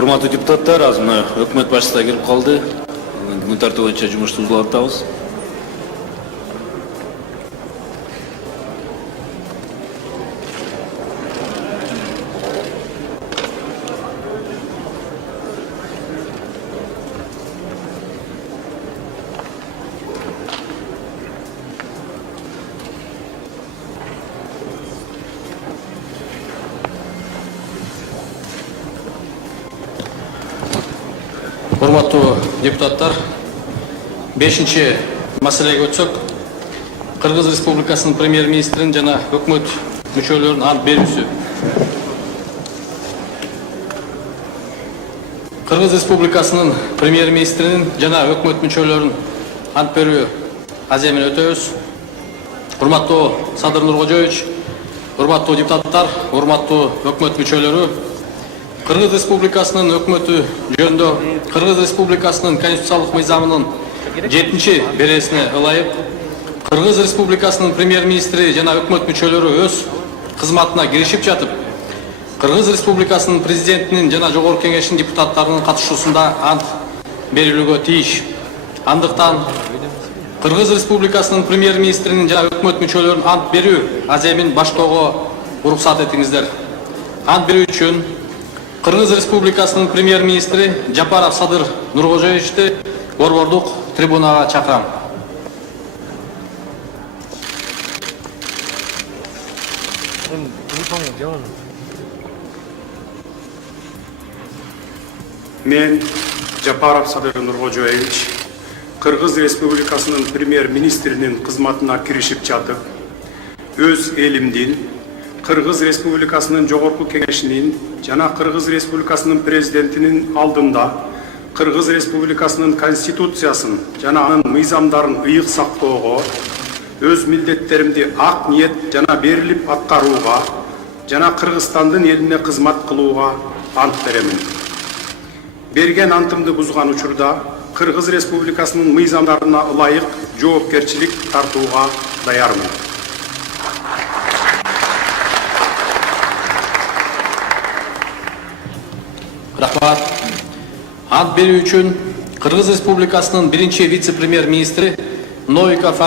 Урматтуу депутаттар, азыр мына өкмөт башчысы да келип калды. Күн тартиби боюнча жумушту улап атабыз. Урматтуу депутаттар, 5-чи маселеге өтсөк, Кыргыз Республикасынын премьер-министринин жана өкмөт мүчөлөрүнүн ант берүүсү. Кыргыз Республикасынын премьер-министринин жана өкмөт мүчөлөрүнүн ант берүү аземин өтөбүз. Урматтуу Садыр Нуркожоевич, урматтуу депутаттар, урматтуу өкмөт мүчөлөрү, Кыргыз Республикасынын өкмөтү жөнүндө Кыргыз Республикасынын конституциялык мыйзамынын 7-чи бересине ылайык Кыргыз Республикасынын премьер-министри жана өкмөт мүчөлөрү өз кызматына киришип жатып, Кыргыз Республикасынын президентинин жана Жогорку Кеңештин депутаттарынын катышуусунда ант берилүүгө тийиш. Андыктан Кыргыз Республикасынын премьер-министринин жана өкмөт мүчөлөрүнүн ант берүү аземин баштоого уруксат этиңиздер. Ант берүү үчүн Кыргыз Республикасынын премьер-министри Жапаров Садыр Нуркожоевичти борбордук трибунага чакырам. Мен Жапаров Садыр Нуркожоевич Кыргыз Республикасынын премьер-министринин кызматына киришип жатып, өз элимдин Кыргыз Республикасынын Жогорку Кеңешинин жана Кыргыз Республикасынын президентинин алдында Кыргыз Республикасынын конституциясын жана анын мыйзамдарын ыйык сактоого, өз милдеттеримди ак ниет жана берилип аткарууга жана Кыргызстандын элине кызмат кылууга ант беремин. Берген антымды бузган учурда Кыргыз Республикасынын мыйзамдарына ылайык жоопкерчилик тартууга даярмын. Рахмат. Ант берүү үчүн Кыргыз Республикасынын 1-чи вице-премьер-министри Новиков